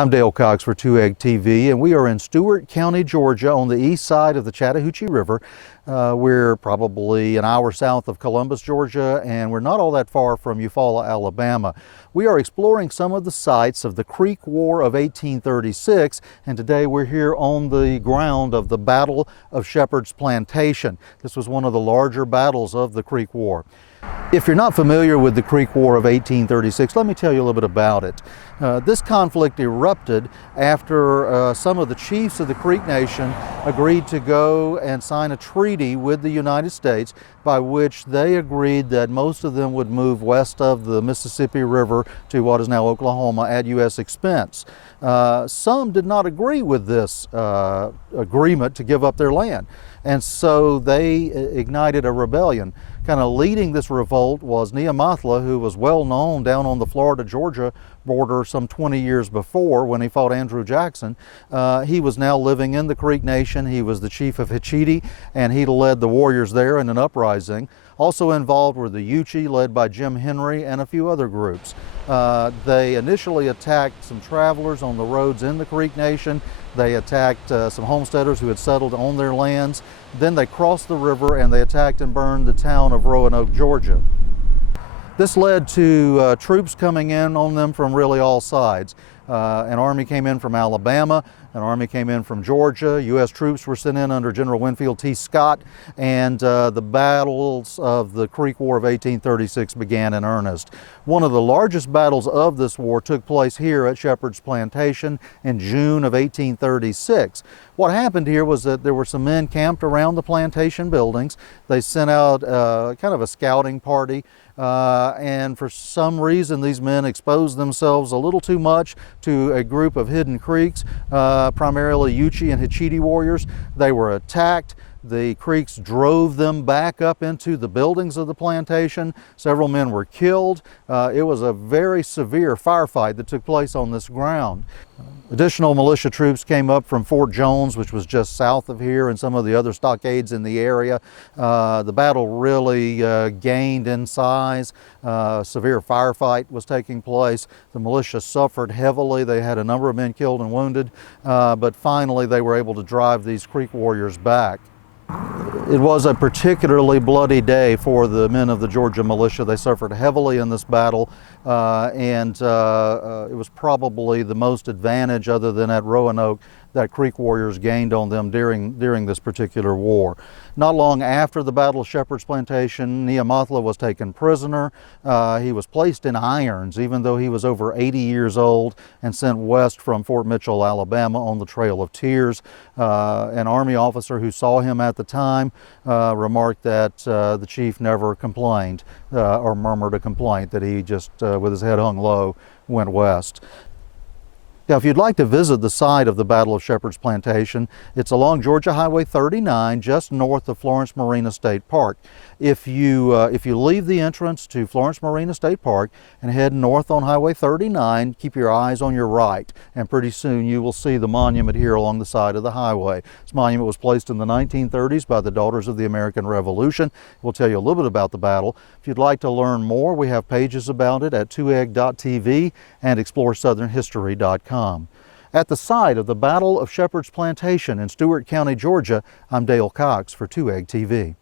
I'm Dale Cox for 2 Egg TV, and we are in Stewart County, Georgia, on the east side of the Chattahoochee River. We're probably an hour south of Columbus, Georgia, and we're not all that far from Eufaula, Alabama. We are exploring some of the sites of the Creek War of 1836, and today we're here on the ground of the Battle of Shepherd's Plantation. This was one of the larger battles of the Creek War. If you're not familiar with the Creek War of 1836, let me tell you a little bit about it. This conflict erupted after some of the chiefs of the Creek Nation agreed to go and sign a treaty with the United States by which they agreed that most of them would move west of the Mississippi River to what is now Oklahoma at U.S. expense. Some did not agree with this agreement to give up their land, and so they ignited a rebellion. Kind of leading this revolt was Neamathla, who was well known down on the Florida-Georgia border some 20 years before when he fought Andrew Jackson. He was now living in the Creek Nation. He was the chief of Hitchiti, and he led the warriors there in an uprising. Also involved were the Yuchi, led by Jim Henry, and a few other groups. They initially attacked some travelers on the roads in the Creek Nation. They attacked some homesteaders who had settled on their lands. Then they crossed the river and they attacked and burned the town of Roanoke, Georgia. This led to troops coming in on them from really all sides. An army came in from Alabama, an army came in from Georgia, U.S. troops were sent in under General Winfield T. and the battles of the Creek War of 1836 began in earnest. One of the largest battles of this war took place here at Shepherd's Plantation in June of 1836. What happened here was that there were some men camped around the plantation buildings. They sent out kind of a scouting party, and for some reason these men exposed themselves a little too much to a group of hidden Creeks, primarily Yuchi and Hitchiti warriors. They were attacked. The Creeks drove them back up into the buildings of the plantation. Several men were killed. It was a very severe firefight that took place on this ground. Additional militia troops came up from Fort Jones, which was just south of here, and some of the other stockades in the area. The battle really gained in size. Severe firefight was taking place. The militia suffered heavily. They had a number of men killed and wounded, but finally they were able to drive these Creek warriors back. It was a particularly bloody day for the men of the Georgia militia. They suffered heavily in this battle, and it was probably the most advantage, other than at Roanoke, that Creek warriors gained on them during this particular war. Not long after the Battle of Shepherd's Plantation, Neamathla was taken prisoner. He was placed in irons, even though he was over 80 years old, and sent west from Fort Mitchell, Alabama, on the Trail of Tears. An Army officer who saw him at the time remarked that the chief never complained or murmured a complaint, that he just, with his head hung low, went west. Now, if you'd like to visit the site of the Battle of Shepherd's Plantation, it's along Georgia Highway 39, just north of Florence Marina State Park. If you leave the entrance to Florence Marina State Park and head north on Highway 39, keep your eyes on your right, and pretty soon you will see the monument here along the side of the highway. This monument was placed in the 1930s by the Daughters of the American Revolution. We'll tell you a little bit about the battle. If you'd like to learn more, we have pages about it at 2egg.tv and exploresouthernhistory.com. At the site of the Battle of Shepherd's Plantation in Stewart County, Georgia, I'm Dale Cox for 2 Egg TV.